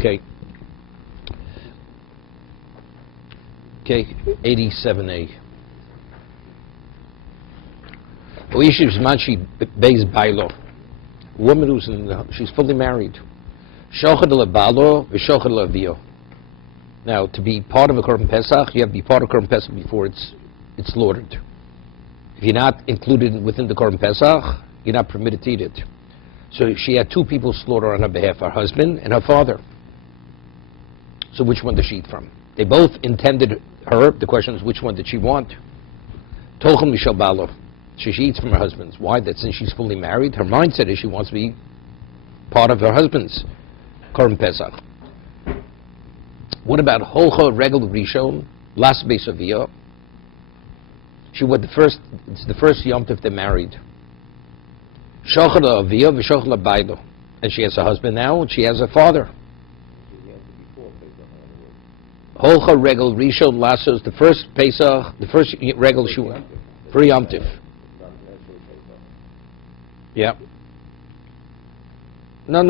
Okay. Okay, 87A. She based bailo. Woman who's she's fully married. Shochad lebalo v'shochad le'avio. Now, to be part of a Korban Pesach, you have to be part of Korban Pesach before it's slaughtered. If you're not included within the Korban Pesach, you're not permitted to eat it. So she had two people slaughter on her behalf, her husband and her father. So which one does she eat from? They both intended her. The question is, which one did she want? Tolchem Mishal Balo. She eats from her husband's. Why? That since she's fully married, her mindset is she wants to be part of her husband's Korban Pesach. What about Holcha Regel Rishon, Las Beisaviyah? She was it's the first Yom Tov they're married. Shochad Aviyah v'Shochad Labaylo. And she has a husband now, and she has a father. Holcha Regel Rishon Lasos, the first Pesach, the first Regel she went for Yom Tov. Yeah. No.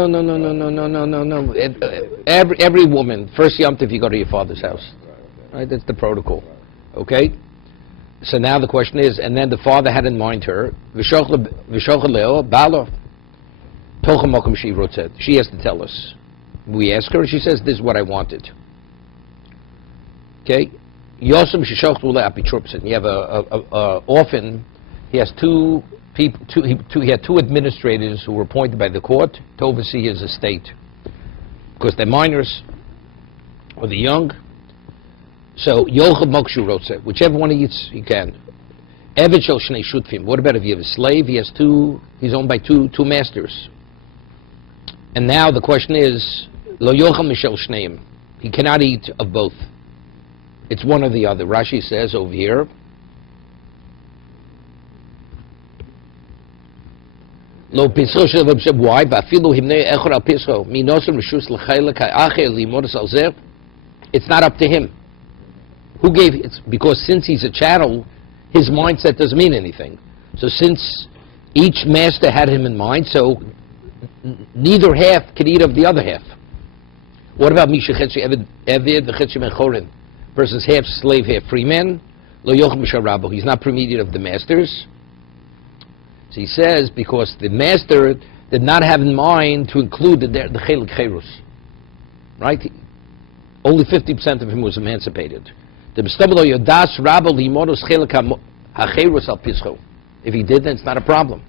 Every woman, first Yom Tov, you go to your father's house. Right? That's the protocol. Okay? So now the question is, and then the father had in mind her, she has to tell us. We ask her, and she says, this is what I wanted. Okay? You have often, he has two people, he had two administrators who were appointed by the court to oversee his estate. Because they're minors, or they're young. So, whichever one he eats, he can. What about if you have a slave? He's owned by two masters. And now the question is, he cannot eat of both. It's one or the other. Rashi says over here, why? It's not up to him. Who gave it? It's because since he's a chattel, his mindset doesn't mean anything. So since each master had him in mind, so neither half can eat of the other half. What about Misha Chetzi Evid V'Chetzi Ben Chorin versus half slave, half free man? Lo Yochel Misha Rabo. He's not permitted of the masters. So he says because the master did not have in mind to include the Chelik Cherus. Right? Only 50% of him was emancipated. If he did, then it's not a problem.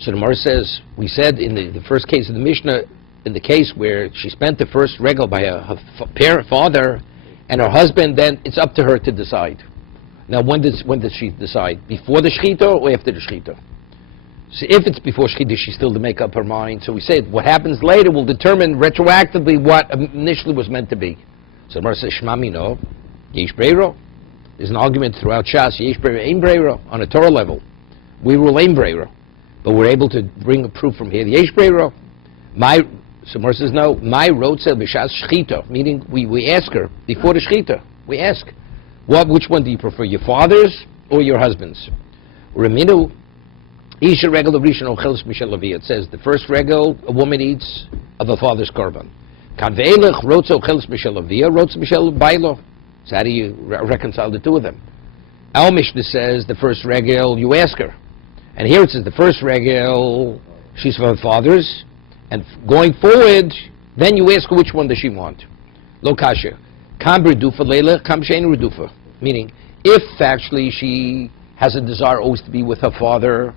So the Gemara says, we said in the first case of the Mishnah, in the case where she spent the first regel by her father and her husband, then it's up to her to decide. Now, when did she decide? Before the Shechita or after the Shechita? So if it's before Shechita, she's still to make up her mind. So we say what happens later will determine retroactively what initially was meant to be. So the Gemara says, Shema Mino, Yesh Breiro. There's an argument throughout Shas, Yesh Breiro, Ein Breiro, on a Torah level. We rule Ein Breiro. But we're able to bring a proof from here. Yesh Breiro. So the Gemara says, no, my road said B'Shas Shechita, meaning we ask her, before the Shechita, we ask, which one do you prefer, your father's or your husband's? Reminu, Isha Regel of Rishon Ochelis Mishel Levi. It says the first regel a woman eats of a father's korban. Kanveilech Rotz Ochelis Mishel Levi, Rotz Mishel Bailo. So how do you reconcile the two of them? Our Mishnah says the first regel you ask her, and here it says the first regel she's from her father's, and going forward then you ask her which one does she want. Lo kasha. Kam redufa leila, kam shein redufa. Meaning, if actually she has a desire always to be with her father,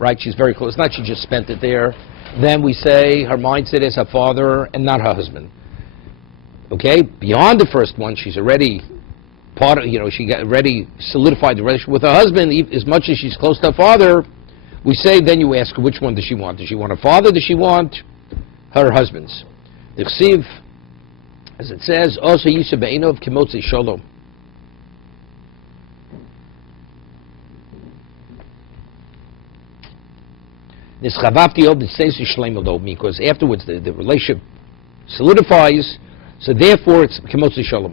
right? She's very close. Not she just spent it there. Then we say her mindset is her father and not her husband. Okay? Beyond the first one, she's already part of, she got already solidified the relationship with her husband. As much as she's close to her father, we say then you ask her which one does she want? Does she want her father? Does she want her husband's? The Chsiv, as it says, also Yisha Be'enov Kimotzi Shalom. Because afterwards the relationship solidifies, so therefore it's Kimotzi Shalom.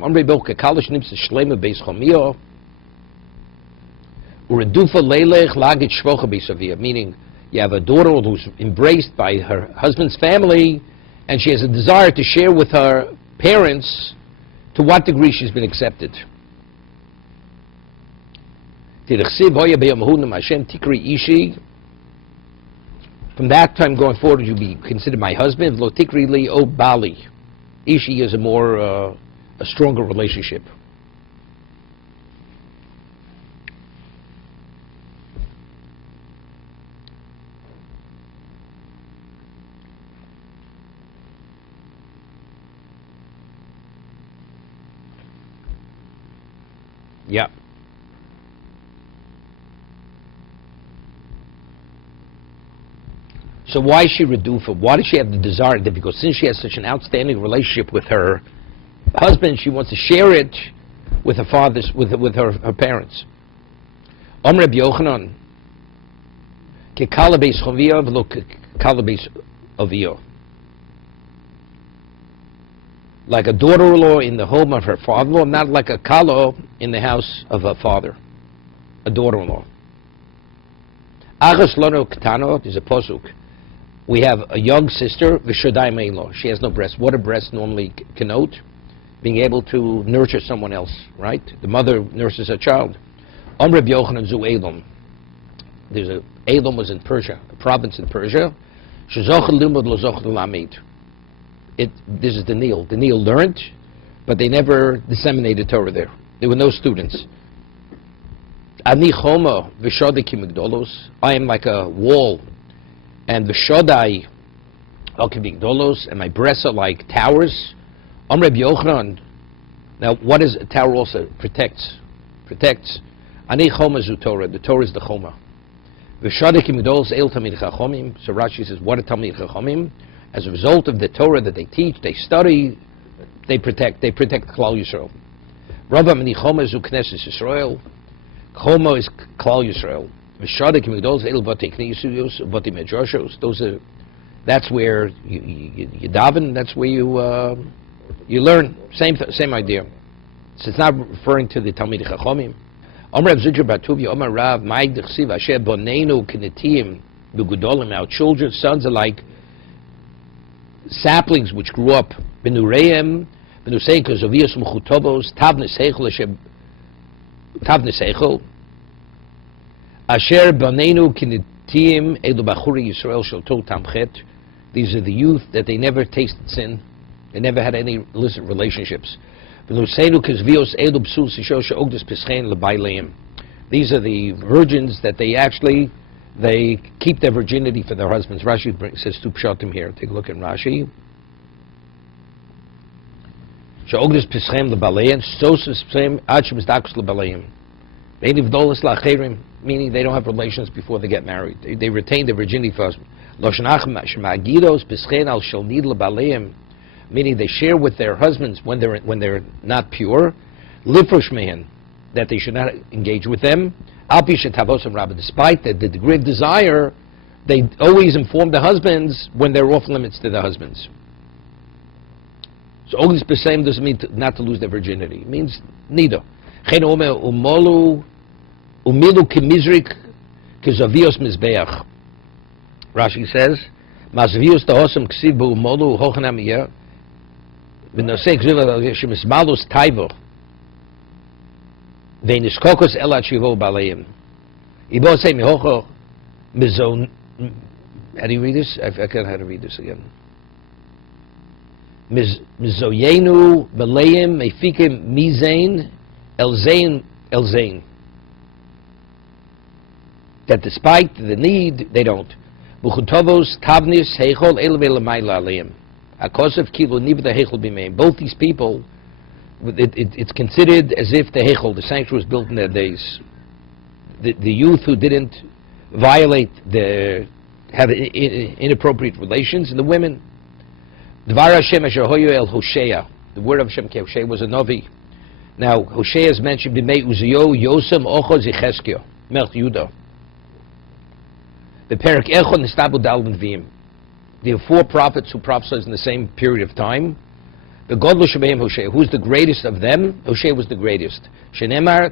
Meaning you have a daughter who's embraced by her husband's family, and she has a desire to share with her parents to what degree she's been accepted. From that time going forward, you'll be considered my husband. Lo tikri li o bali. Ishi is a stronger relationship. Yeah. So why is she redufa? Why does she have the desire? Because since she has such an outstanding relationship with her husband, she wants to share it with her fathers, with her parents. Rabbi Yochanan, ke kala beis chavia v'lo ke kala beis avia. Like a daughter-in-law in the home of her father-in-law, not like a kala in the house of her father, a daughter-in-law. Achas lono ketano, there's a posuk. We have a young sister, v'shodai meilo. She has no breast. What a breast normally connote? Being able to nurture someone else, right? The mother nurses a child. Rabbi Yochanan zu Elam. Elam was in Persia, a province in Persia. Shezoch limud lo zoch l'lamid. This is the Nile. The Nile learned, but they never disseminated Torah there. There were no students. Ani choma v'shodai ki migdolos. I am like a wall, and v'shodai ki migdolos, and my breasts are like towers. Rabbi Yochanan. Now, what is a tower? Also protects. Ani choma zu Torah. The Torah is the choma. V'shodai ki migdolos el tamid chachomim. So Rashi says, what are tamid chachomim? As a result of the Torah that they teach, they study, they protect Klal Yisrael. Rabba mini choma zu Knesset Yisrael. Choma is Klal Yisrael. V'shodai ki migdolos el bati knesiyos bati medrashos. That's where you daven. That's where you learn. Same idea. So it's not referring to the Talmid Chachomim. Amar Rav Zidra bar Tuvia, Amar Rav, Ma'ik d'chsiv asher bonenu k'netiyim b'gudolim. Our children, sons are like saplings which grew up. Benureim, benusei k'zovios m'chutobos, tav neseichel asher bonenu k'netiyim edu bachuri Yisrael shel tov tamchet. These are the youth that they never tasted sin. They never had any illicit relationships. These are the virgins that they keep their virginity for their husbands. Rashi says two pshatim here. Take a look at Rashi. Meaning they don't have relations before they get married. They retain their virginity first. Meaning they share with their husbands when they're not pure, lifrosh mehen, that they should not engage with them. Despite the degree of desire, they always inform the husbands when they're off limits to the husbands. So oglis b'seim doesn't mean not to lose their virginity. It means neither. Rashi says, "Mazvius tahosam ksiv b'umolu hochanam yeh." V'nosei ksiv shemismalus taivo v'niskokos elat shivo baleim. Ibo say mihocho mizon. How do you read this? I forgot how to read this again. Mizoyenu baleim mefikim mizain elzain. That despite the need, they don't. Buchutovos tavnis heichol elevele ma'ila aleim. Akosef kilo nibda heichol b'meim. Both these people, it's considered as if the heichol, the sanctuary, was built in their days. The youth who didn't violate have inappropriate relations, and the women. Dvar Hashem asher hoyu el Hosea. The word of Hashem, Hosea was a novi. Now Hosea is mentioned b'mei Uziyo Yosem Ocho Zicheskio Melch Yudah. The Perak Echon Nistabu Dal Vim. There are four prophets who prophesied in the same period of time. The Godlu Shebeim Hosea. Who's the greatest of them? Hosea was the greatest. Shenemar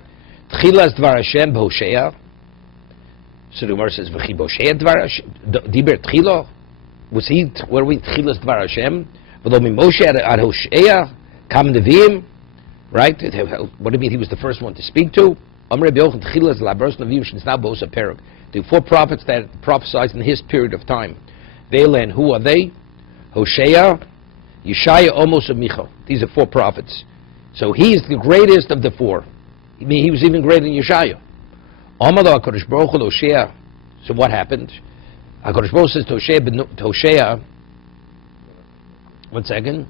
Tchilas Dvar Hashem Hosea. So the Gemara says, "V'chi Hosea Dvar Diber Tchilo." Was he, what are we, Tchilas Dvar Hashem? V'lo mi Moshe ad Hoshea, Kam Neviim, right? What do you mean he was the first one to speak to? Amr Rabbi Yochanan Tchilas Labros Neviim Shnisna Bosa Perek. The 4 prophets that prophesied in his period of time. Velen, who are they? Hoshea, Yeshaya, Amos, and Micha. These are 4 prophets. So he's the greatest of the 4. I mean, he was even greater than Yeshaya. Amalo HaKadosh Baruch Hu Hoshea. So what happened? HaKadosh Baruch Hu says to Hoshea, one second.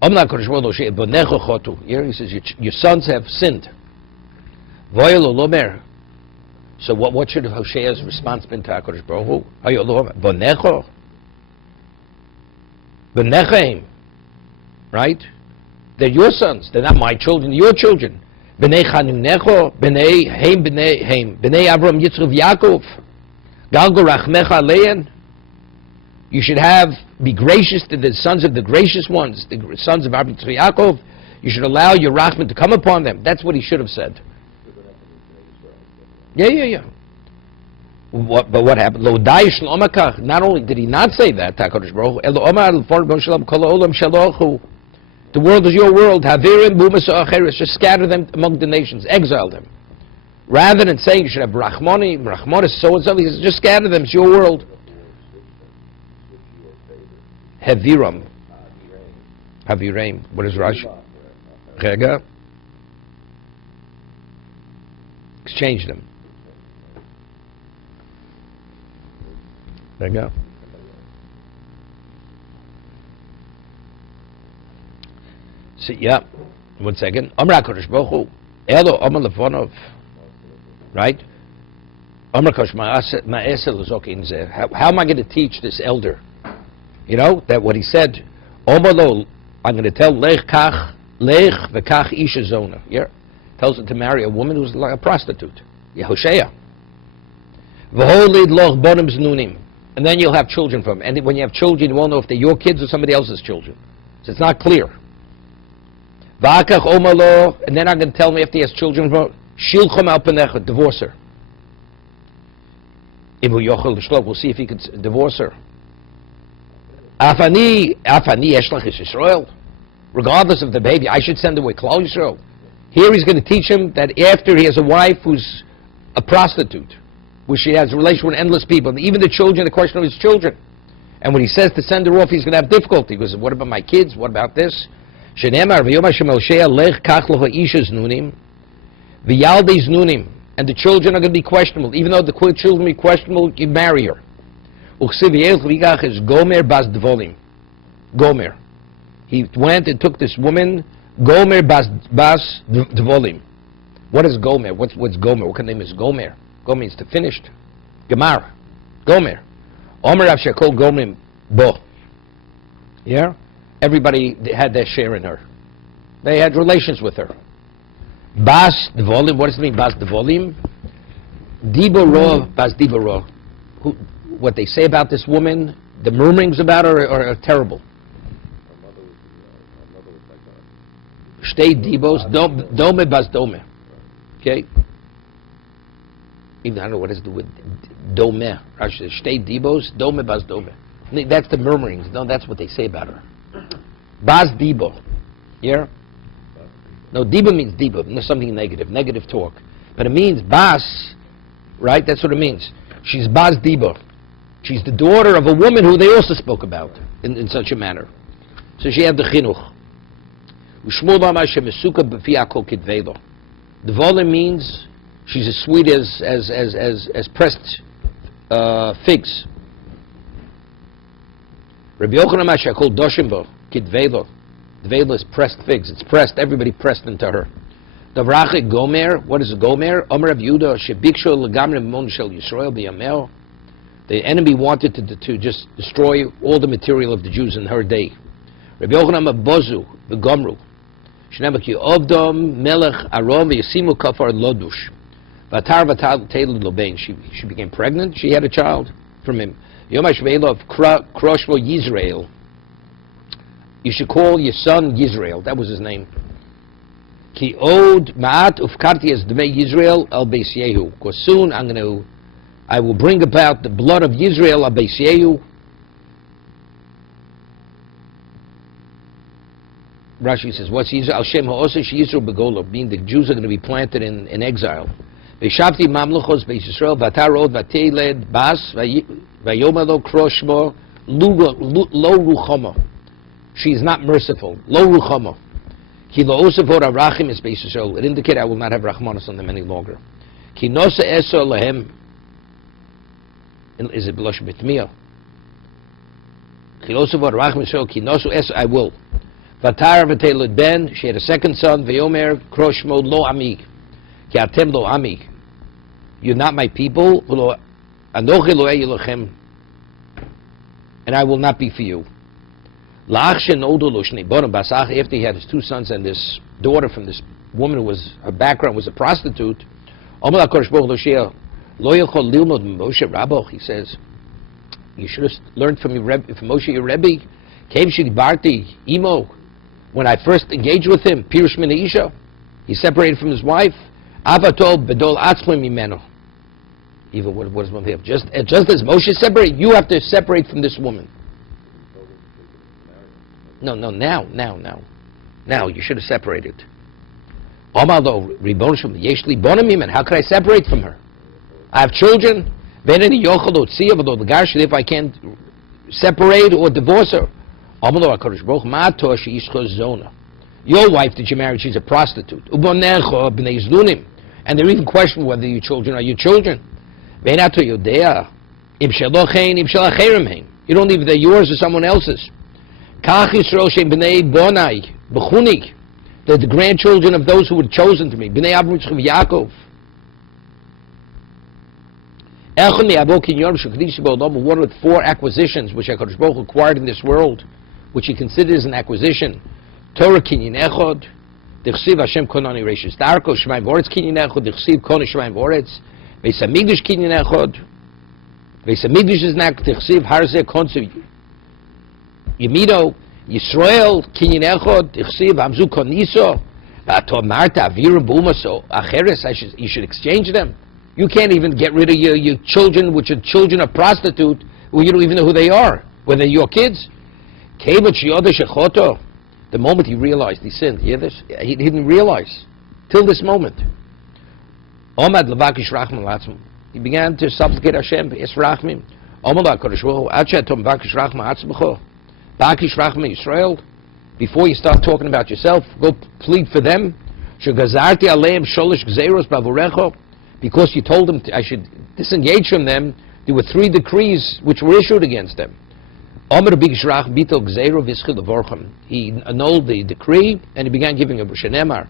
Amalo HaKadosh Baruch Hu Hoshea, Bonecho Chotu. Here he says, your sons have sinned. Voyel Olomer. So what should Hoshea's response been to HaKadosh Baruch Hu? Bonecho. Benechem. Right? They're your sons. They're not my children. They're your children. Bnei Chanunecho, Bnei Heim, Bnei Avram, Yitzchak, Yaakov. Galgo Rachmecha Lein. You should be gracious to the sons of the gracious ones, the sons of Avram, Yitzchak, Yaakov. You should allow your Rachman to come upon them. That's what he should have said. Yeah. But what happened? Not only did he not say that, the world is your world. Just scatter them among the nations, exile them. Rather than saying you should have Rahmani is so and so, he says just scatter them. It's your world. Haviram. What is Rashi? Rega. Exchange them. There you go. See, yeah. 1 second. Amra Kodesh Baruch Hu. Elo Amar Lefonov. Right? Amra Kodesh Ma'aseh L'Zokin Zeh. How am I going to teach this elder? You know, that what he said. Amar Lo, I'm going to tell Lech V'Kach Isha Zona. Yeah. Tells him to marry a woman who's like a prostitute. Yehoshea. V'holid Loch Bonim Znunim. And then you'll have children from them. And when you have children, you won't know if they're your kids or somebody else's children. So it's not clear. V'akach omalo, and then I'm going to tell me if he has children from Shilchom al Panecha, divorce her. Ibu Yochel Shlok, we'll see if he can divorce her. Afani Eshlach is Yisrael. Regardless of the baby, I should send away Klal Yisrael. Here he's going to teach him that after he has a wife who's a prostitute, where she has a relation with endless people, and even the children, the question of his children. And when he says to send her off, he's going to have difficulty. He goes, what about my kids? What about this? And the children are going to be questionable. Even though the children be questionable, you marry her. Gomer. He went and took this woman, Gomer bas Dvolim. What is Gomer? What's Gomer? What kind of name is Gomer? Gomer means to finished. Gemara. Gomer. Omer Rav Shekol Gomer Bo. Yeah? Everybody had their share in her. They had relations with her. Bas Dvolim. What does it mean, Bas Dvolim? Diboro Bas Diboro. What they say about this woman, the murmurings about her are terrible. Shtei Dibos, Dome Bas Dome. Okay? Even I don't know what has to do with Dome. Shtei Dibos, Dome Bas Dome. That's the murmurings. No, that's what they say about her. Bas Dibo. Yeah? No, Dibo means Dibo. There's something negative. Negative talk. But it means Bas, right? That's what it means. She's Bas Dibo. She's the daughter of a woman who they also spoke about in such a manner. So she had the chinuch. The volume means she's as sweet as pressed figs. Rabbi Yochanan Masha called Doshimbo Kidvelo. Dvelo is pressed figs. It's pressed. Everybody pressed into her. Davrache Gomer. What is a Gomer? Omer Rav Yehuda Shebiksho Legamre Mon Shel Yisrael B'Yamel. The enemy wanted to just destroy all the material of the Jews in her day. Rabbi Yochanan Bozu V'Gomru. Shnebaki Ovdom Melech Arom V'Yasimu Kafar Lodush. Vatar Vatal Taylor Lobain. She became pregnant. She had a child from him. Yom HaShveila of Kroshvo Yisrael. You should call your son Yisrael. That was his name. Ki od ma'at ufkarti as dmei Yisrael el beis Yehu. Because soon I'm going to I will bring about the blood of Yisrael Abeisyehu. Rashi says, what's Yisrael? Al Shem Ha'osesh Yisrael Begolo, meaning the Jews are going to be planted in exile. Ve'shavti mamluchos Beis Yisrael, v'atarod v'teiled bas, v'yomalo kroshmo, lo ruchama. She is not merciful. Lo ruchama. Ki lo osevod arachim is Beis Yisrael. It indicates I will not have rachmanos on them any longer. Ki nosa eso lehem. Is it b'losh b'tmiyah? Ki lo osevod arachim Yisrael, ki nosu eso, I will. Vatar v'teiled ben, she had a second son, v'yomer kroshmo lo amig. Ki atem lo amig. You're not my people, anochi lo eyelochem, and I will not be for you. After he had his two sons and this daughter from this woman who was, her background was a prostitute, he says, you should have learned from Moshe your Rebbe. When I first engaged with him, Pirush min Isha, he separated from his wife. Even what is one thing? Just as Moshe separated, you have to separate from this woman. No, now you should have separated. How could I separate from her? I have children. If I can't separate or divorce her. Your wife that you married, she's a prostitute. And they're even questioning whether your children are your children. You don't even if they're yours or someone else's. They're the grandchildren of those who were chosen to me. One of the four acquisitions which HaKadosh Baruch Hu acquired in this world, which he considers an acquisition. Torah kinyan echad, d'chsiv Hashem konani reishis darko, shemaim v'oretz kinyan echad, d'chsiv kona shemaim v'oretz, Beis Hamikdash kinyan echad, Beis Hamikdash is nak, d'chsiv harzeh konsu yemido, Yisrael kinyan echad, d'chsiv hamzu koniso, v'ato marta avira b'umaso, acheres, you should exchange them. You can't even get rid of your children, which are children of prostitute, who you don't even know who they are, whether they're your kids. Kevot shiyodah shechoto. The moment he realized he sinned, he didn't realize till this moment. He began to supplicate Hashem. Before you start talking about yourself, go plead for them. Because you told them I should disengage from them, there were 3 decrees which were issued against them. He annulled the decree and he began giving a Shenemar.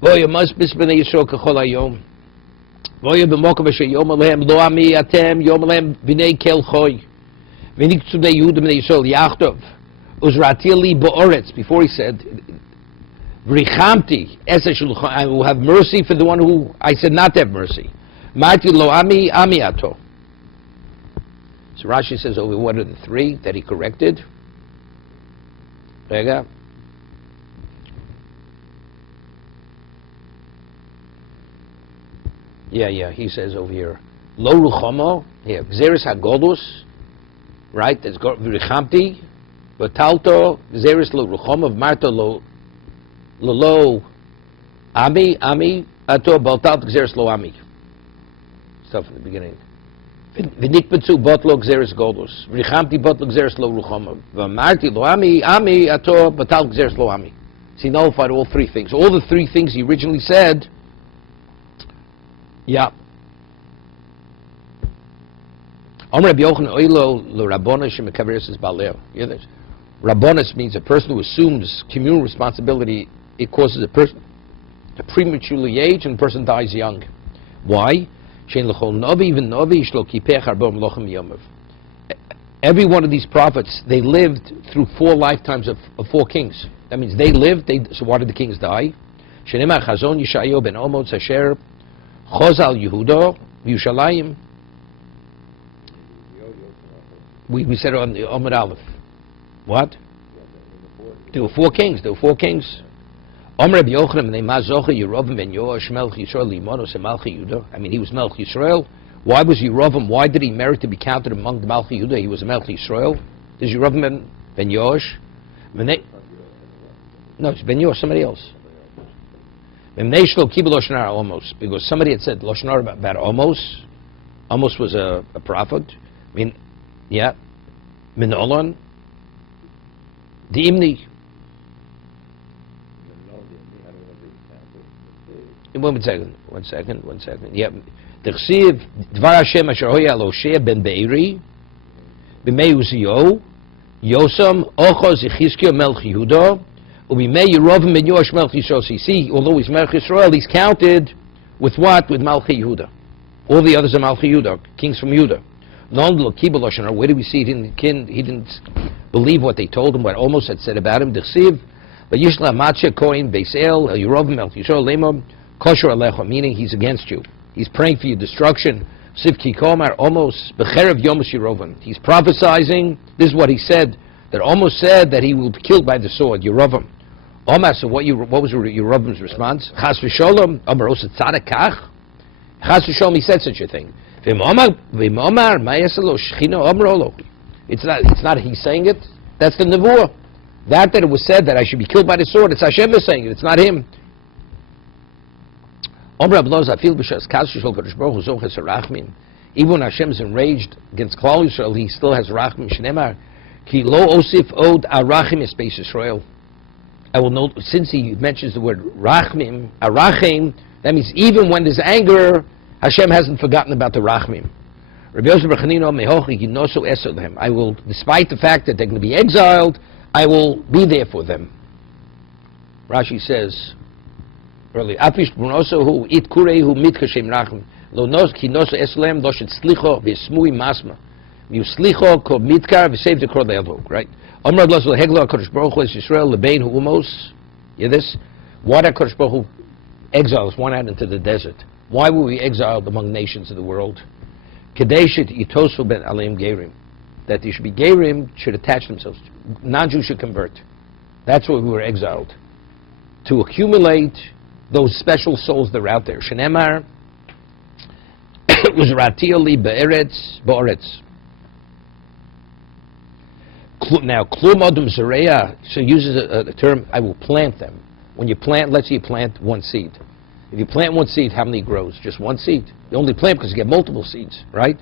Before he said, I will have mercy for the one who I said not to have mercy. So Rashi says over what are the 3 that he corrected? Rega. Yeah, he says over here, Lo Ruchamo, here, Gzeres HaGolus, right, that's Virichamti, Batalto, Gzeres Lo Ruchamo, Marto Lo Ami, Ato Baltalt Gzeres Lo Ami. Stuff in the beginning. V'nikbetzu botlo gzeres golus. V'nichamti botlo gzeres lo ruchama. V'amarti lo ami ato batal gzeres lo ami. So he nullified all 3 things. All the 3 things he originally said. Yeah. Rabbi Yochanan oilo lo rabbonis shemekaveres es baleo. Rabbonis means a person who assumes communal responsibility. It causes a person to prematurely age and a person dies young. Why? Every one of these prophets, they lived through 4 lifetimes of 4 kings. That means they lived, so why did the kings die? We said on the Amud Aleph. What? There were 4 kings. I mean, he was Melch Yisrael. Why was Yerovam? Why did he merit to be counted among the Malchi Yehuda? He was a Melech Yisrael. Is Yerovam ben Yosh? No, it's ben Yosh, somebody else. Almost, because somebody had said Lashon Hara about Amos. Amos was a prophet. I mean, yeah. Min Olon. The Imni. One second. Yeah. T'chsiv Dvar Hashem asher hoya al Hoshea ben Be'eri b'mei Uziyo Yosam Ocho Zechizkiah Melech Yehuda u'b'mei Yerovam ben Yosh Melech Yisrael. So you see, although he's Melech Yisrael, he's counted with what? With Malchi Yehuda. All the others are Malchi Yehuda, kings from Yehuda. Where do we see he didn't believe what they told him, what Amos had said about him? D'chsiv v'yishla Matcha Kohen Beis El Yerovam Melech Yisrael Lema Kosher Alecha, meaning he's against you. He's praying for your destruction. Sivki Komar Amos Becherev Yomus Yerovam. He's prophesizing. This is what he said. That Amos said that he will be killed by the sword. Yerovam. Omar. So what was Yerovam's response? Chas v'sholom. Omar Osa Tzadek Kach. Chas v'sholom. He said such a thing. V'Omar Ma'yasalo Shechina Omar Olo. It's not he saying it. That's the nevuah. That it was said that I should be killed by the sword. It's Hashem is saying it. It's not him. Even when Hashem is enraged against Klal Yisrael, he still has rachmim. Shneimar, ki lo osif od arachim es beis Yisrael. I will note, since he mentions the word rachmim, arachim, that means even when there's anger, Hashem hasn't forgotten about the rachmim. I will, despite the fact that they're going to be exiled, I will be there for them. Rashi says earlier, Afish Brunoso it kurehu mitkashem rachim lo nos ki nos eslem lo shet slicho v'smui masma v'slicho ko mitkar v'save the krod le'avok. Right? Amar Blasel Hegla Kodesh Baruch Hu es Yisrael lebein hu umos. You hear this? Why did Kodesh Baruch Hu exile us one out into the desert? Why were we exiled among nations of the world? Kadeshit yitosfu ben aleim gerim, that they should be gerim, should attach themselves. Non-Jews should convert. That's why we were exiled, to accumulate those special souls that are out there. Shenemar was ratioli be'eretz ba'oretz. Now, klum odom zereya, so uses a term, I will plant them. When you plant, let's say you plant one seed. If you plant one seed, how many grows? Just one seed. You only plant because you get multiple seeds, right?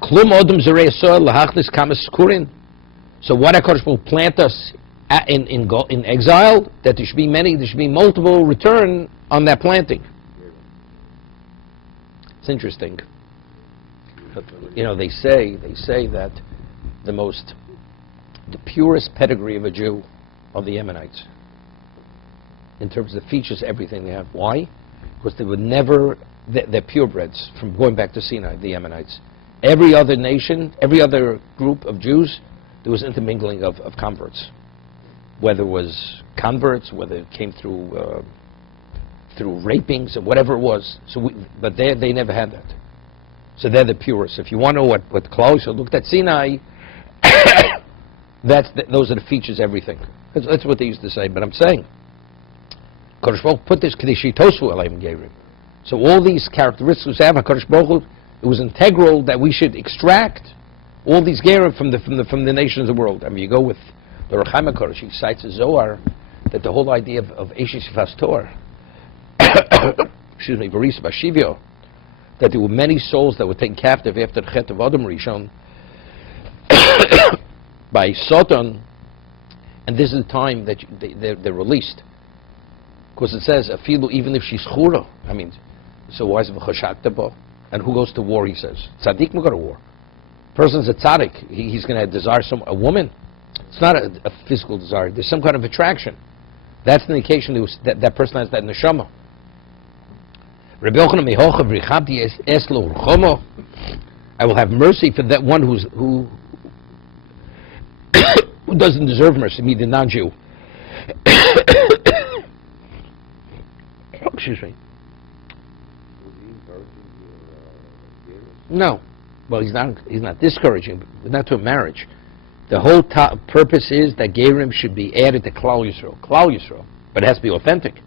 Klum odom zereya soil lahachnis kamas kurin. So what HaKadosh will plant us in exile, that there should be many, there should be multiple return on that planting. It's interesting. You know, they say that the purest pedigree of a Jew are the Yemenites. In terms of the features, everything they have. Why? Because they would never, they're purebreds from going back to Sinai, the Yemenites. Every other nation, every other group of Jews, there was intermingling of converts. Whether it was converts, whether it came through rapings or whatever it was. But they never had that. So they're the purest. If you want to know what Klaus looked at Sinai, those are the features, everything. That's what they used to say. But I'm saying, Kodesh Baruch put this Kedeshi Tosu Alayim Gerim. So all these characteristics have Kodesh Baruch, it was integral that we should extract all these Gerim from the nations of the world. I mean, you go with the Rechaim HaKodesh, he cites a Zohar that the whole idea of Eish Sifas Torah, excuse me, Varis Bashivio, that there were many souls that were taken captive after the Chet of Adam Rishon by Satan, and this is the time that they're released. Because it says, Afilu, even if she's Chura. I mean, so why is it V'chashaktabo? And who goes to war, he says? Tzaddik will go to war. Person's a tzaddik, he's going to desire a woman. It's not a physical desire. There's some kind of attraction. That's the indication that person has that neshama. I will have mercy for that one who doesn't deserve mercy, me, the non-Jew. Excuse me. No. Well, he's not discouraging, but not to a marriage. The whole purpose is that Gerim should be added to Klal Yisrael. But it has to be authentic.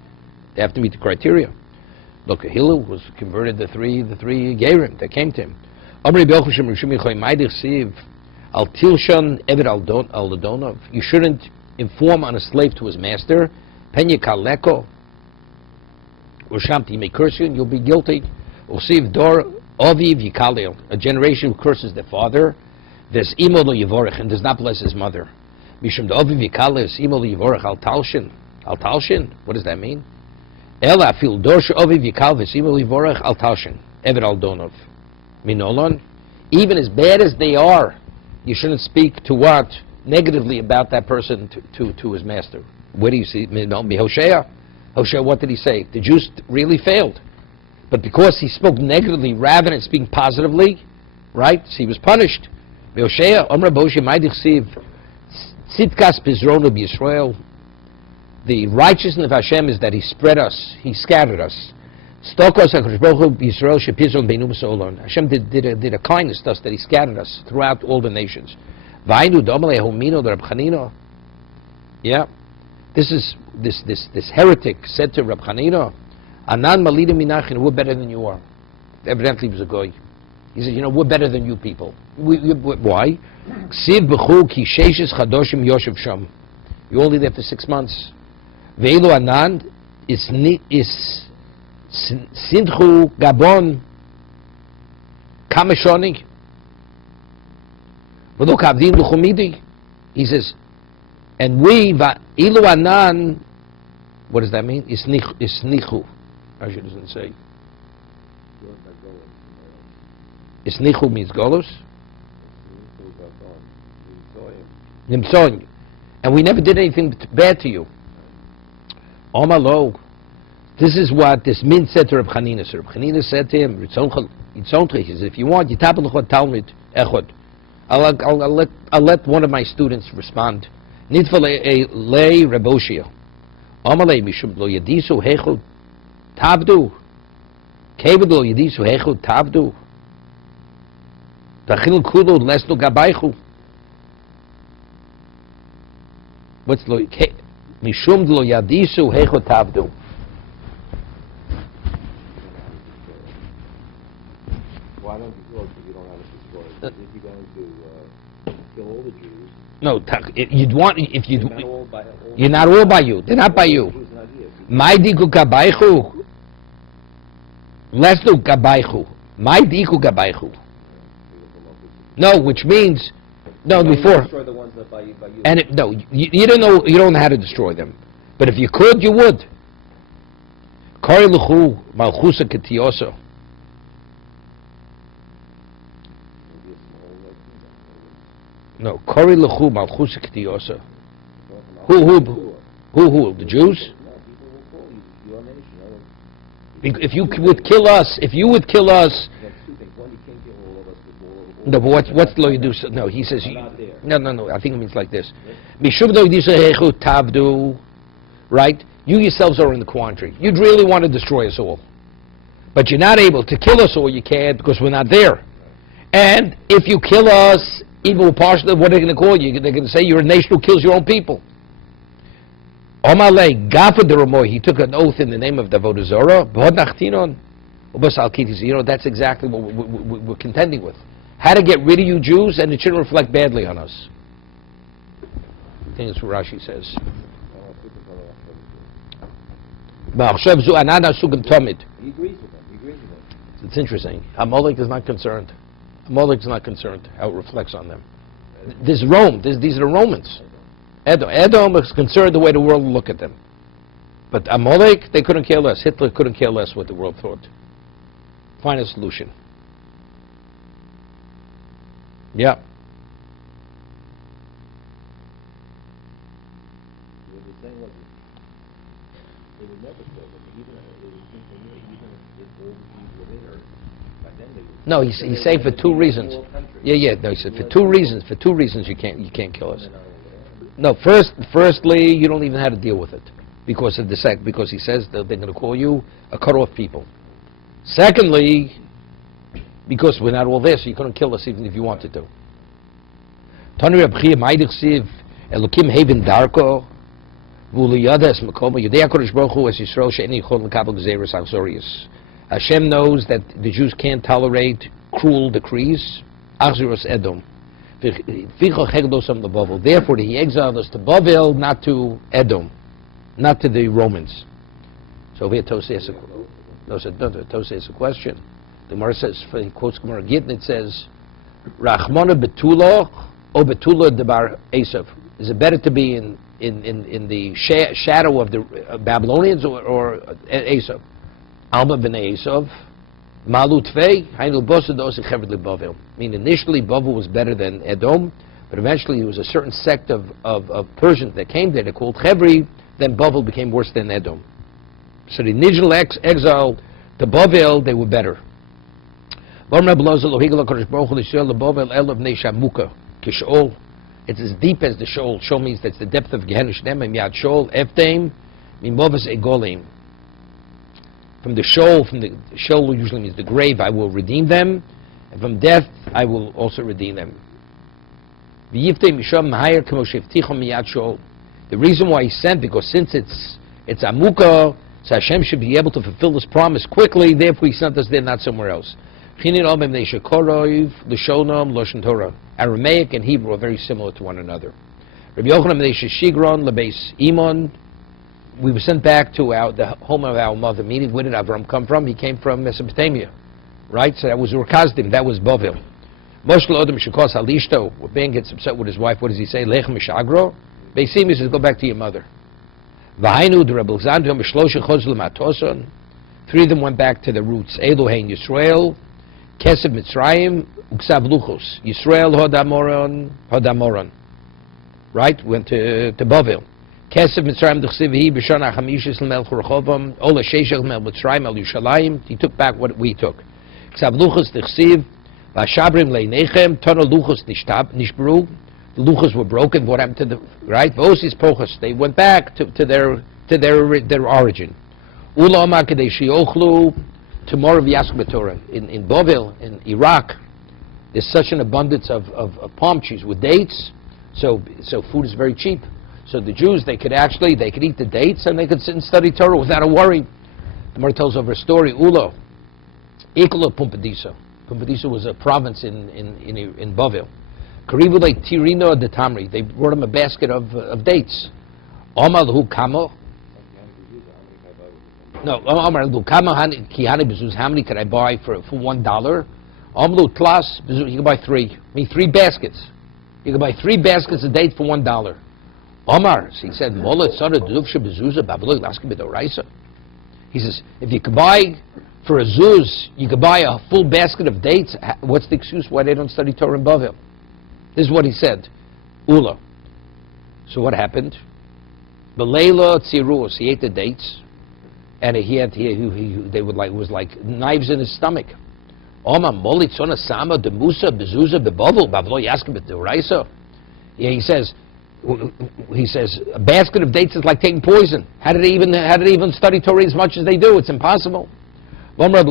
They have to meet the criteria. Look, Hillel was converted the three Gerim that came to him. Amri Belchushim Rishumi Choy Maidich Siv Al Tilshan Eved Al Ladonov. You shouldn't inform on a slave to his master. Penya Kaleko. Ushamti, he may curse you and you'll be guilty. Usiv Dor Oviv Yikalil. A generation who curses their father. There's Imo Lo Yivorech and does not bless his mother. Mishum Oviv Yikalil is Imo Lo Yivorech Al Talshin. Al Talshin? What does that mean? Ela fil Dor Oviv Yikal Imo Lo Yivorech Al Talshin. Eved Al Donov. Minolon. Even as bad as they are, you shouldn't speak to what? Negatively about that person to his master. Where do you see Hosea? Hosea, what did he say? The Jews really failed. But because he spoke negatively rather than speaking positively, right? So he was punished. Hosea, Omra Boshi Maidich Siv, Tzidkas Pizronu B'Yisrael. The righteousness of Hashem is that He spread us, He scattered us. Stokos HaKadosh Baruch Hu B'Yisrael Shepizon Beinu B'Solon. Hashem did a kindness to us that He scattered us throughout all the nations. V'ainu Domalei Homino the Reb Chanina. Yeah, this heretic said to Reb Chanina, Anan Malida Minachin, we're better than you are. Evidently he was a goy. He said, we're better than you people. Why? Ksiv b'chu ki sheishes chadoshim yoshev sham. You're only there for 6 months. Ve'elu anan is sindchu gabon kameshoni. V'lo kavdin l'chumidi. He says, and we ilu anan. What does that mean? Isnichu. Rashi doesn't say. Isnichu means golos. Nimsoin. And we never did anything bad to you. Omalo. This is what this min said to Reb Chanina. So Reb Chanina said to him, he says, if you want, Talmud echod. I'll let one of my students respond. Nitfa lei Reboshia. Omalei mishum lo yadisu hechud tabdu. Keved lo yadisu hechud tabdu. Tachil kulo lesnu gabaychu. What's lo mishum lo yadisu hechud tabdu? Why don't you go if you don't have a destroy? If you're going to kill all the Jews. No, you're not all by you. They're not by you. My diku gabaychu. Lesnu gabaychu. My diku gabaychu. No, which means before. Destroy the ones that by you. And you don't know. You don't know how to destroy them. But if you could, you would. Kari luchu malchusa ketioso. No, Kori Lechu Malchus Ketiosa. Who? The Jews? If you would kill us, no, but what's lo yidu? No, he says. No. I think it means like this. Mishum lo yidu tabdu. Right? You yourselves are in the quandary. You'd really want to destroy us all, but you're not able to kill us all. You can't because we're not there. And if you kill us, even partially, what are they going to call you? They're going to say you're a nation who kills your own people. Omalei Gafa de Ramoy, he took an oath in the name of the Avodah Zorah. That's exactly what we're contending with. How to get rid of you Jews, and it shouldn't reflect badly on us. I think that's what Rashi says. He agrees with them. It's interesting. Amalek is not concerned. Amalek is not concerned how it reflects on them. There's Rome. These are the Romans. Edom is concerned the way the world will look at them. But Amalek, they couldn't care less. Hitler couldn't care less what the world thought. Find a solution. Yeah. No, he's saying for 2 reasons. Yeah. No, he said for 2 reasons. For 2 reasons you can't kill us. No, firstly, you don't even have to deal with it because of because he says that they're going to call you a cut-off people. Secondly, because we're not all there, so you couldn't kill us even if you wanted to. Tani Reb Chia Maidichsiv Elokim Haven Darko Hashem knows that the Jews can't tolerate cruel decrees. Therefore, he exiled us to Bavel, not to Edom, not to the Romans. So here Tosei asks a question. The Gemara says, he quotes Gemara Gittin, it says, Rachmana betula o betula debar Esav. Is it better to be in the shadow of the Babylonians or Esav? Alma b'nei Esav, malu tvei, hainu bosados echeved leBavel. I mean, initially Bavel was better than Edom, but eventually there was a certain sect of Persians that came there, they called Chevri, then Bavel became worse than Edom. So the initial exile to Bavel, they were better. It's as deep as the Sheol. Sheol means that's the depth of Gehenna Shnem, Yad Sheol, Eftaim, Mimovas Egolim. From the Sheol usually means the grave, I will redeem them, and from death, I will also redeem them. The reason why he sent, because since it's Amuka, so Hashem should be able to fulfill this promise quickly, therefore he sent us there, not somewhere else. Aramaic and Hebrew are very similar to one another. We were sent back to the home of our mother, meaning where did Avram come from? He came from Mesopotamia, right? So that was Urkazdim, that was Bavel. When Ben gets upset with his wife, what does he say? Lech mishagro? Beisim, he says, go back to your mother. Three of them went back to the roots. Elohein Yisrael, Kesef Mitzrayim, Uksav Luchos. Yisrael Hodamoron. Right? Went to Bavel. Kesef Mitzrayim Duchsivihi B'Shana Chamishis L'Melch Rechovam Ola Sheshach Mel Mitzrayim Al Yushalayim. He took back what we took. Uksav Luchos Duchsiv Vashabrim Leinechem Tono Luchos Nishbru. The Luchos were broken. What happened to the right? Vosis Pochos. They went back to their origin. Ulama Kadeshi Ochlu. Tomorrow in Bavel, in Iraq, there's such an abundance of palm trees with dates, so food is very cheap. So the Jews, they could eat the dates and they could sit and study Torah without a worry. The Gemara tells over a story. Ulo, Iklo Pumbedisa. Pumbedisa was a province in Bavel. Karibu like Tirino de Tamri. They brought him a basket of dates. Omal hu kamo. No, how many could I buy for $1? Amlu tlas, you can buy 3. I mean 3 baskets. You can buy 3 baskets a date for $1. Omar, so he said, he says, if you could buy for a zuz, you could buy a full basket of dates. What's the excuse why they don't study Torah in Bavel? This is what he said. Ula. So what happened? Belayla tzirus, he ate the dates. And they would it was like knives in his stomach. Yeah, he says a basket of dates is like taking poison. How did they even study Torah as much as they do? It's impossible. Many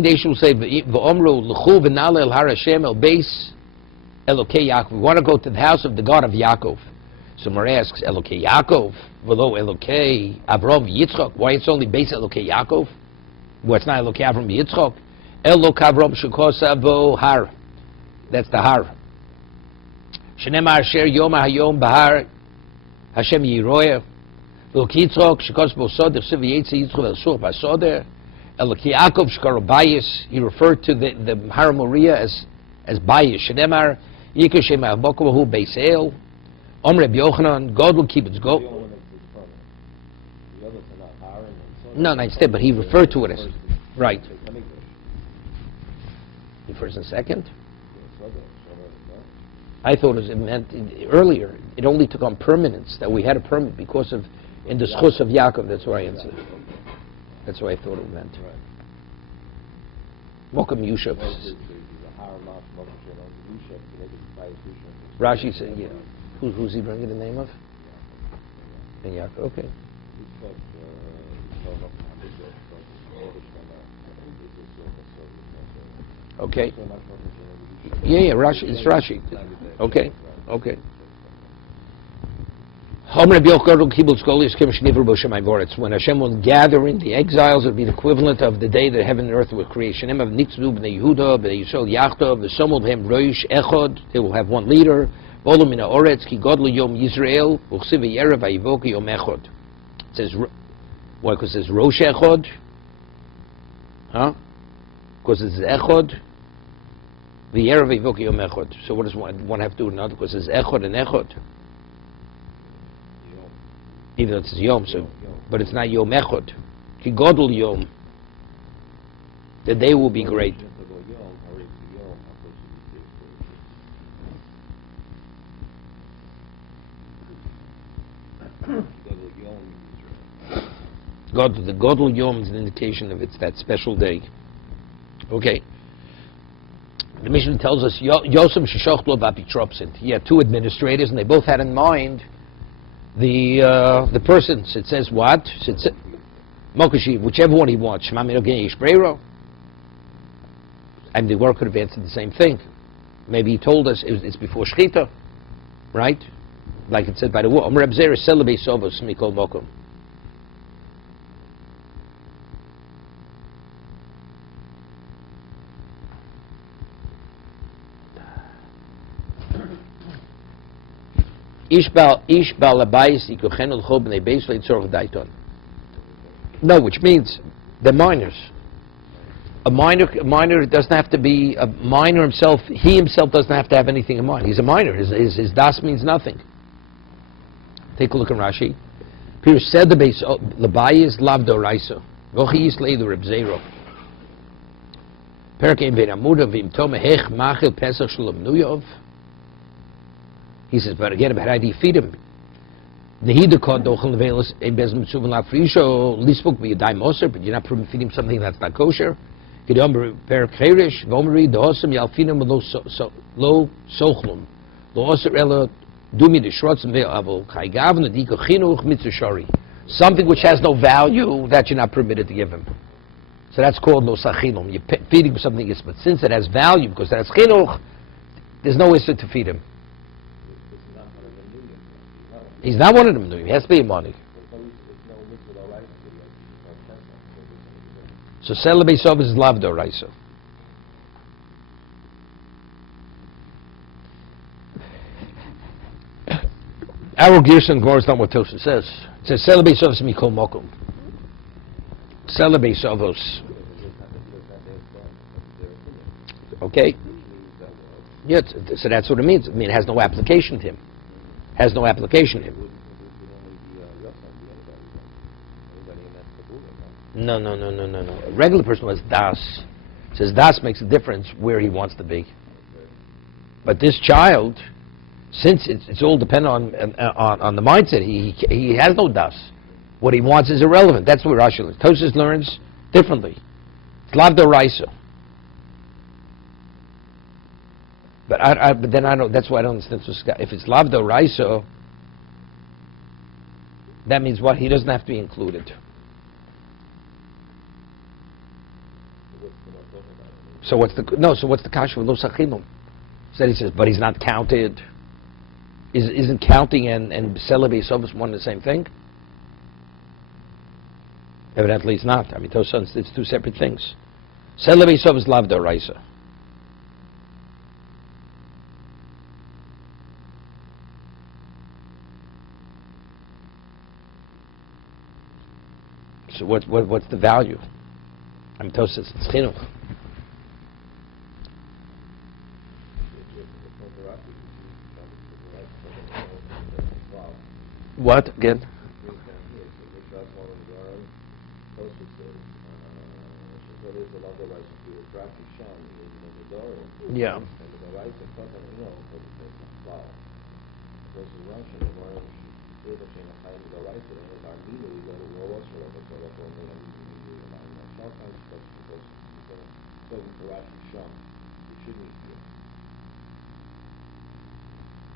nations will say, we want to go to the house of the God of Yaakov. So Mar asks, Elokei Yaakov, below Elokei Avram Yitzchok. Why it's only based Elokei Yaakov? Well, it's not Elokei Avram Yitzchok. Elok Avram Shukosavo Har. That's the Har. Shenemar Asher Yom HaYom Bahar Hashem Yiroya. Elokei Yitzchok Shukos Bosoder Siv Yetzi Yitzchok El Sur Basoder. Elokei Yaakov Shukaro Bayis. He referred to the Har Moriah as Bayis. Shenemar Yikoshem Abokovahu Beisel. Rabbi Yochanan, God will keep its go. No, instead, but he referred to it as right. The first and second. I thought it meant earlier. It only took on permanence that we had a permit because of in the schus of Yaakov. That's why I answered. That's why I thought it meant. Mokum Yushav. Rashi said, yeah. Who's he bringing the name of? And Yaakov. Okay. Okay. Yeah, Rashi. It's Rashi. Okay. Okay. When Hashem will gather in the exiles, it will be the equivalent of the day that heaven and earth were created. They will have one leader. It says, why? Because it says Rosh Echod? Huh? Because it's Echod. The Erev Yivoki Yom Echod. So what does one have to do with another? Because it's Echod and Echod. Even though it says Yom, so, but it's not Yom Echod. Ki Godel Yom. The day will be great. The Godel Yom is an indication of it's that special day. Okay. The Mishnah tells us Yosem Sheshoch Lo Vapitropsin. He had two administrators, and they both had in mind the persons. It says what? Mokashiv, whichever one he wants. Shema Minogei Yishbrero. And the work could have answered the same thing. Maybe he told us it's before Shechita, right? Like it said by the word. Omer Reb Zera Selabei Sovos Mikol Mokom. No, which means they're minors. A minor doesn't have to be a minor himself. He himself doesn't have to have anything in mind. He's a minor. His das means nothing. Take a look at Rashi. Pir said the base labayis lavdo raiso. Vochi yislei the Reb Zero. Perkein ben amuda vim tome hech machil pesach shalom nuyov. He says, but again, how do you feed him? But you're not feeding him something that's not kosher. Something which has no value that you're not permitted to give him. So that's called lo sachilum. You're feeding him something, but since it has value, because that's chinuch, there's no issue to feed him. He's not one of them. He has to be money. So Selabei Sov is Lavdo Raiso. Our Gerson Gor is not what Tosa says. It says Selabei Sov is Mikol Mokum. Selabei Sovos. Okay. Yeah, so that's what it means. I mean, it has no application to him. Has no application to him. No. A regular person has das. It says das makes a difference where he wants to be. But this child, since it's all dependent on the mindset, he has no das. What he wants is irrelevant. That's what Rashi learns. Tosas learns differently. It's lavdo raiso. But then I don't. That's why I don't understand. If it's lavdo raiso, that means what? He doesn't have to be included. So what's the kasha with lo sachilum? So he says, but he's not counted. Isn't counting and Selabei Sovos one and the same thing? Evidently, it's not. I mean, it's two separate things. Selabei Sovos lavdo raiso. So what's the value? I'm Tosas, it's chinuch. What again? Yeah.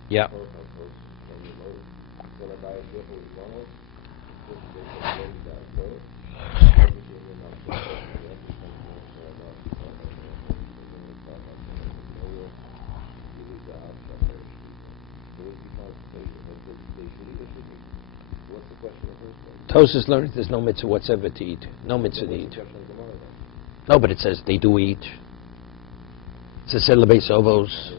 Yeah. what's the question in the first place? Tosis learns there's no mitzvah whatsoever to eat. No mitzvah to What's eat. the question in the Gemara then? No, but it says they do eat. It says Vezos Haberachah.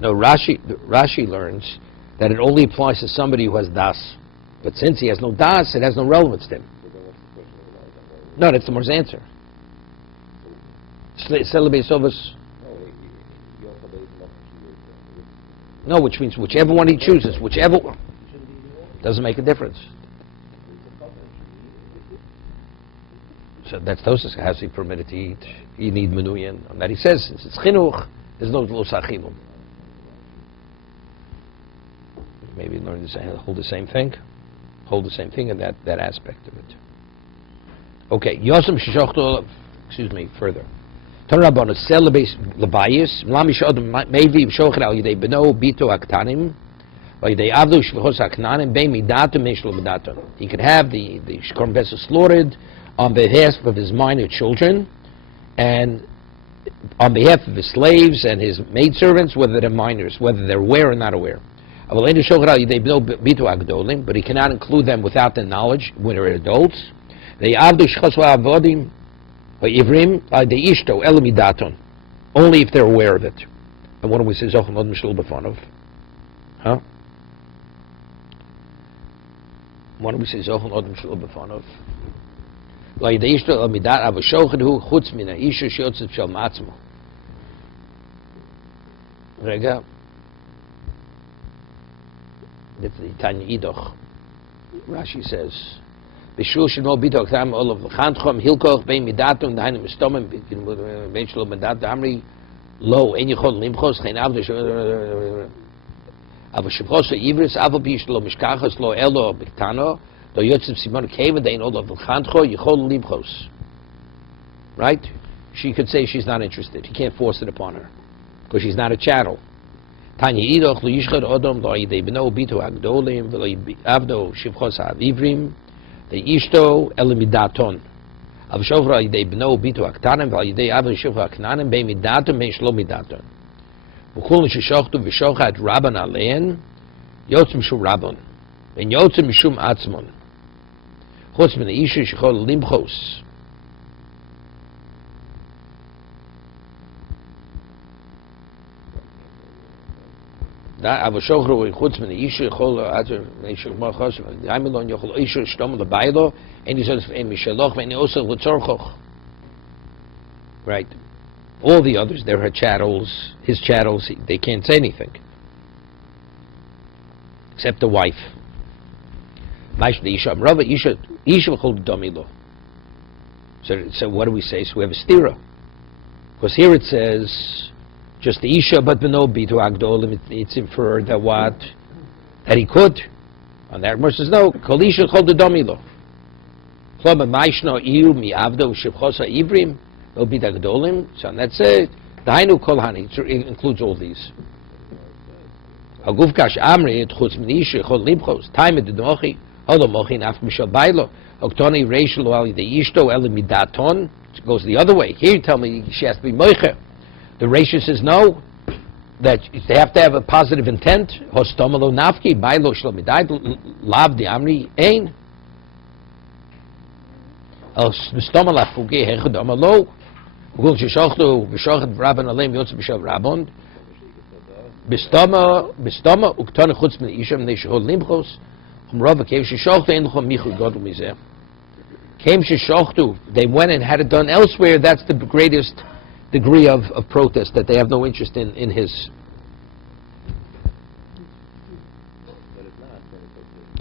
No, Rashi learns that it only applies to somebody who has das. But since he has no das, it has no relevance to him. So then what's the question in the Gemara then? No, that's the Mor's answer. Vezos Haberachah. No, he also made enough to you. No, which means whichever one he chooses, whichever doesn't make a difference. So that's Tosis. Has he permitted to eat? You need menuyin. And that he says, since it's chinuch, there's no los achilum. Maybe learn hold the same thing. Hold the same thing in that aspect of it. Okay, Yosem Shishachto, excuse me, further. Turn up on a celibate labayis, Lami Shodom Mevi Shochet al Yidei Beno Bito Aktanim, or Yidei Avdu Shvichos Aknanim, Bei Midatum Meshlo Midatum. He could have the Korban vessel slaughtered on behalf of his minor children, and on behalf of his slaves and his maidservants, whether they're minors, whether they're aware or not aware. But he cannot include them without their knowledge when they're adults. They only if they're aware of it. And what do we say? Huh? What do we say? Rega. That's the Tanya Idoch. Rashi says, "Bishul shelo bidok tam all of the chantchom hilkoch bein midatum dahanim mistomem bein shelo midat amri lo ein yichol limchos chein avdo aber shebchos ivris avol bi shelo mishkachos lo elo biktano do yotzim simon keva dein all of the chantcho yichol limchos." Right? She could say she's not interested. He can't force it upon her because she's not a chattel. Tanya Idoch lo yishchad odom lo yidei beno bito agdolim v'lo avdo shivchos ha'ivrim the ishto elimidaton av shovra yidei beno bito aktanim v'lo yidei avdo shivchos ha'knanim bei midaton bei shlo midaton v'chul sheshochtu v'shochat rabban alein yotzim shum rabban and yotzim mishum atzmon chutz min isha shechol limchos. And he says, right. All the others, they're her chattels, his chattels, they can't say anything. Except the wife. So what do we say? So we have a stira. Because here it says, just the Isha, but no Bito Agdolim, it's inferred that what? That he could. On that, Mer says, no, Kol Isha Chol the Domilo. Kloma Maishno Iu Mi Avdo Shivchosa Ivrim, no Bito Agdolim, so that's it. Dainu Kol Hani, it includes all these. Agufkash Amri, it Chutz Min Isha Chol Libchos, Time at the Mochi, Holo Mochi Naf Mishal Bailo, Oktoni Reishel Ali the Ishto Eli Midaton, it goes the other way. Here you tell me she has to be Moiche. The Rasha says no, that they have to have a positive intent. Hostomalo nafki, bailo shlomidai, lav di amri ein. Hostomala fugi hechadomalo, ugul shishachtu v'shochet rabban alem yotz b'shav rabban. Bistoma uktana chutz min isham neishol limchos. Umrava kev shishachtu ein l'chom michu godel mizeh. Kem shishachtu, they went and had it done elsewhere. That's the greatest degree of protest, that they have no interest in his.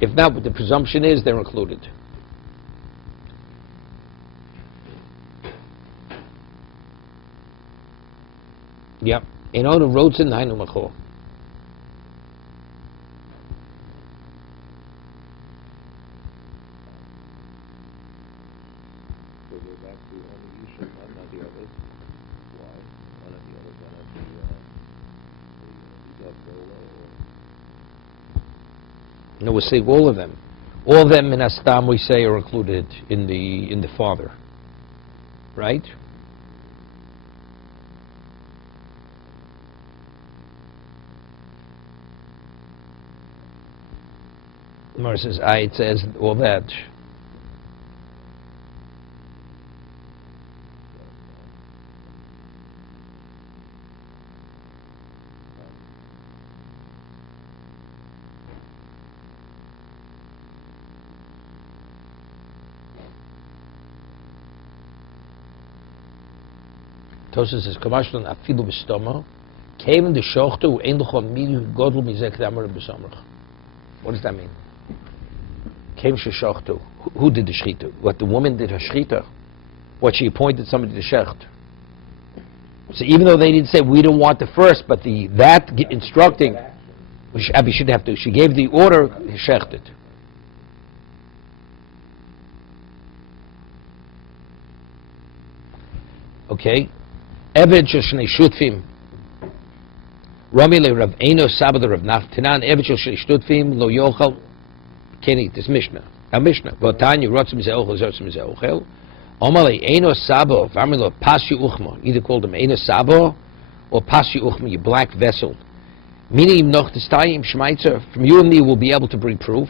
If not, the presumption is they're included. Yep. In all the roads in Hainu Machor. No, we say all of them. All of them in Astam we say are included in the father. Right? The Gemara says, it says all that. Tosas says, "Kamashlan afilu b'stoma, came the shochtu ein l'chon midu godel mizek damar b'samrach." What does that mean? Came shochtu. Who did the shchita? What, the woman did her shchita? What, she appointed somebody to shecht? So even though they didn't say we don't want the first, but instructing, Abby shouldn't have to. She gave the order, he shechted. Okay. Eved shel shnei shutfim. Rami le Rav Eino Saba Rav Nachtanan. Eved shel shnei shutfim lo yochel. Can't eat this Mishnah. Our Mishnah. V'otanya rotzim ze'ochel zotzim ze'ochel. Omale Eino Saba. V'amri lo pasyu uchma. Either called him Eino Saba or pasyu uchma, your black vessel. Meaning noch testayim shmeitzer. From you and me will be able to bring proof.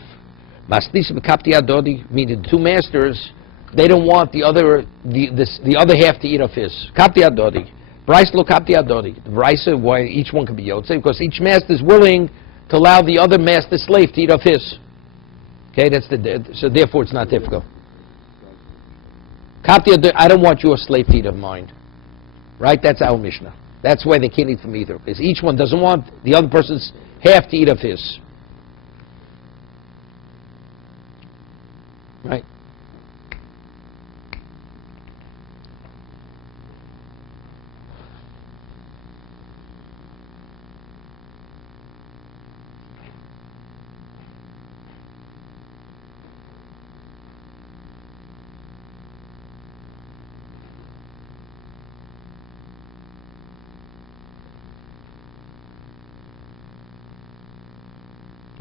Masnisa b'kapti adodi. Meaning the two masters, they don't want the other half to eat of his. Kapti adodi. Bryce lo kapti adodi. The Bryce, why each one can be yotze, because each master is willing to allow the other master slave to eat of his. Okay, so therefore it's not difficult. Kapti adodi, I don't want your slave to eat of mine. Right? That's our Mishnah. That's why they can't eat from either, because each one doesn't want the other person's half to eat of his. Right?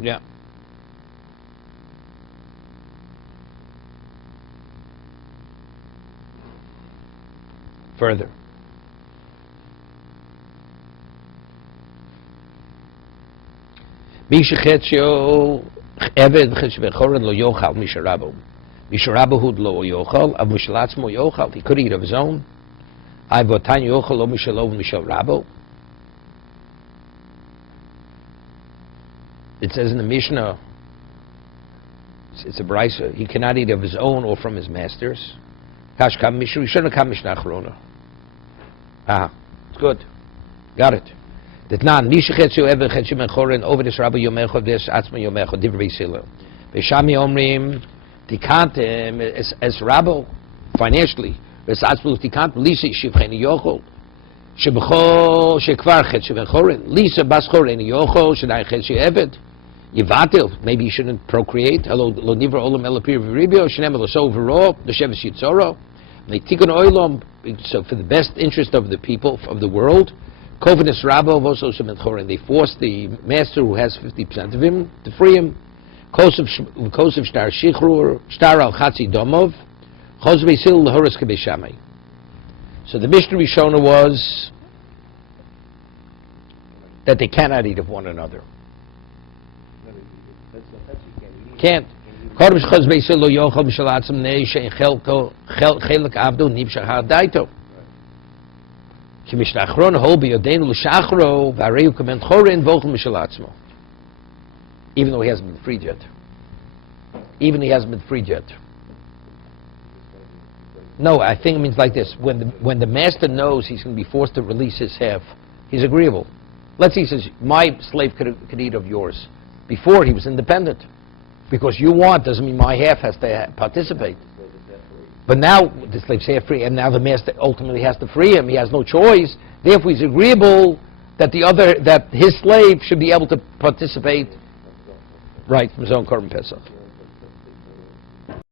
Yeah. Further. Mishachetzio Eved Cheshvechoren lo yochal Misharabu. Misharabu lo yochal, Av Mishalatzmo yochal. He could eat of his own. I votan yochal lo Mishalov Misharabu. It says in the Mishnah, it's a brisa, he cannot eat of his own or from his masters. Kashkam Mishnah, Rishonah Kam Mishnah Achrona. It's good. Got it. Detnan, Mishachetzu Eved Chetshim and Chorin, over this Rabbi Yomecho, this Atzma Yomecho, Divrei Sila. Veshami Omrim, Tikantem, as Rabbi, financially, Vesatzma Tikantem, Lisa Shivcheni Yochol. Shebechol Shekvar Chetshim and Chorin, Lisa Bas Chorin Yochol, Shadai Chetshi Eved. Yivatil, maybe you shouldn't procreate. Hello, lo nivra olam elapir v'ribio, shenem elaso v'ro, l'sheves yitzoro. Neitikon oilom, so for the best interest of the people, of the world, kovenes rabo voso shemet chorin. They force the master who has 50% of him to free him. Kosev shtar shichrur, shtar al chatzi domov, choz veisil lehoras kebeshamay. So the Mishnah Rishona was that they cannot eat of one another. Can't. Korbish chaz beisil lo yochal b'shalatzim nei she'en chelak avdo nibshach ha'adaito. Ki mishnachron hol b'yodeinu l'shachro v'areu kament chorin vochel b'shalatzmo. Even though he hasn't been freed yet. Even he hasn't been freed yet. No, I think it means like this. When the master knows he's going to be forced to release his half, he's agreeable. Let's say he says, my slave could eat of yours. Before he was independent. Because you want doesn't mean my half has to participate. But now the slave's half free, and now the master ultimately has to free him. He has no choice. Therefore, he's agreeable that his slave should be able to participate, right, from his own Korban Pesach.